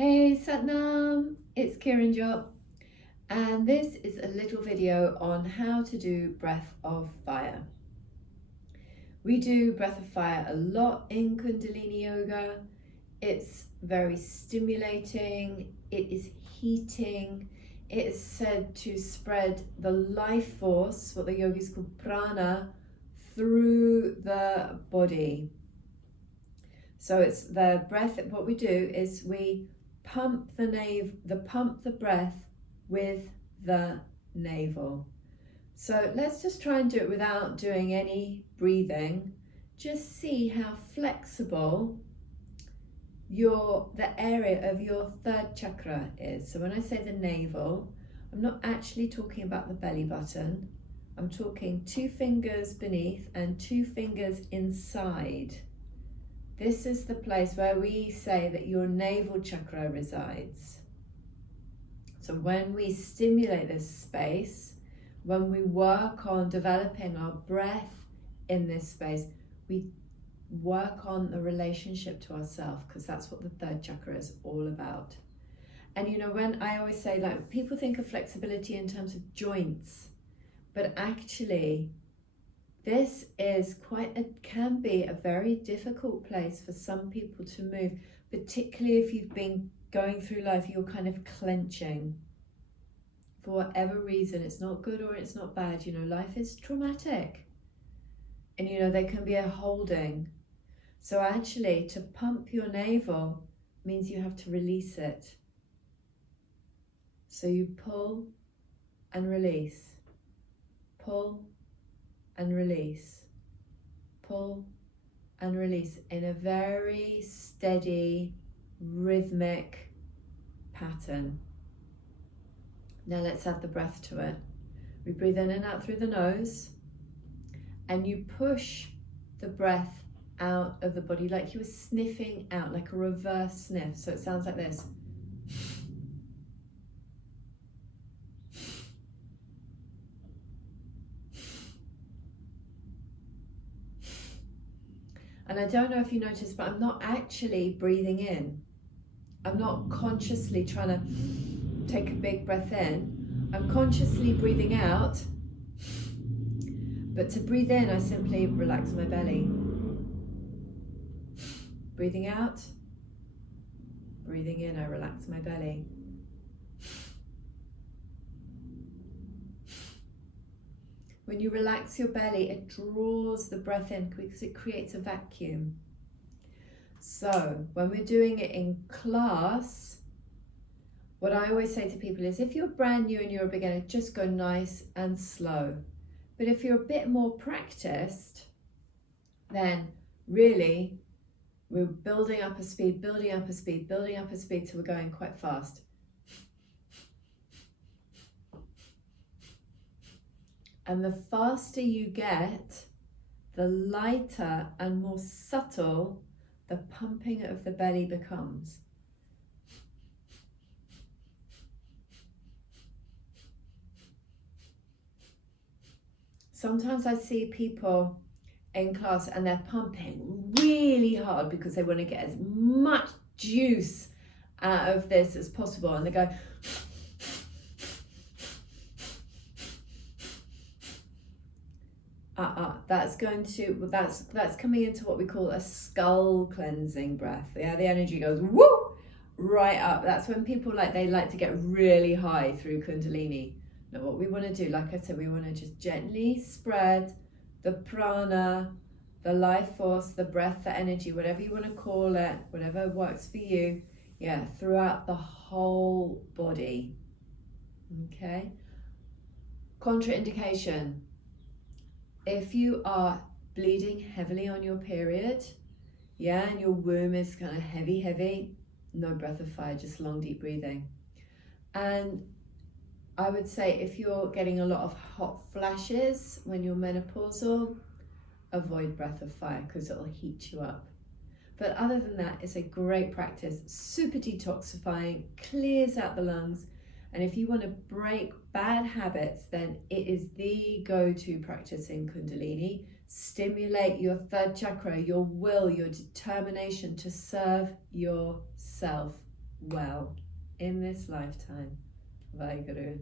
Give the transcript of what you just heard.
Hey Satnam, it's Kiran Jot, and this is a little video on how to do breath of fire. We do breath of fire a lot in Kundalini Yoga. It's very stimulating, it is heating, it is said to spread the life force, what the yogis call prana, through the body. So it's the breath. What we do is we pump the breath with the navel. So let's just try and do it without doing any breathing. Just see how flexible the area of your third chakra is. So when I say the navel, I'm not actually talking about the belly button. I'm talking 2 fingers beneath and 2 fingers inside. This is the place where we say that your navel chakra resides. So when we stimulate this space, when we work on developing our breath in this space, we work on the relationship to ourselves, because that's what the third chakra is all about. And you know, when I always say, like, people think of flexibility in terms of joints, but actually this is can be a very difficult place for some people to move, particularly if you've been going through life, you're kind of clenching. For whatever reason, it's not good or it's not bad, you know, life is traumatic. And you know, there can be a holding. So actually, to pump your navel means you have to release it. So you pull and release, pull and release, pull and release in a very steady, rhythmic pattern. Now let's add the breath to it. We breathe in and out through the nose, and you push the breath out of the body like you were sniffing out, like a reverse sniff. So it sounds like this. And I don't know if you noticed, but I'm not actually breathing in. I'm not consciously trying to take a big breath in. I'm consciously breathing out. But to breathe in, I simply relax my belly. Breathing out. Breathing in, I relax my belly. When you relax your belly, it draws the breath in because it creates a vacuum. So when we're doing it in class, what I always say to people is, if you're brand new and you're a beginner, just go nice and slow. But if you're a bit more practiced, then really we're building up a speed, building up a speed, building up a speed till we're going quite fast. And the faster you get, the lighter and more subtle the pumping of the belly becomes. Sometimes I see people in class and they're pumping really hard because they want to get as much juice out of this as possible, and they go that's coming into what we call a skull cleansing breath. Yeah, the energy goes woo right up. That's when people they like to get really high through Kundalini. Now what we want to do, like I said, we want to just gently spread the prana, the life force, the breath, the energy, whatever you want to call it, whatever works for you, yeah, throughout the whole body. Okay. Contraindication: if you are bleeding heavily on your period, yeah, and your womb is kind of heavy, no breath of fire, just long, deep breathing. And I would say if you're getting a lot of hot flashes when you're menopausal, avoid breath of fire because it'll heat you up. But other than that, it's a great practice, super detoxifying, clears out the lungs. And if you want to break bad habits, then it is the go-to practice in Kundalini. Stimulate your third chakra, your will, your determination to serve yourself. well in this lifetime. Vaheguru.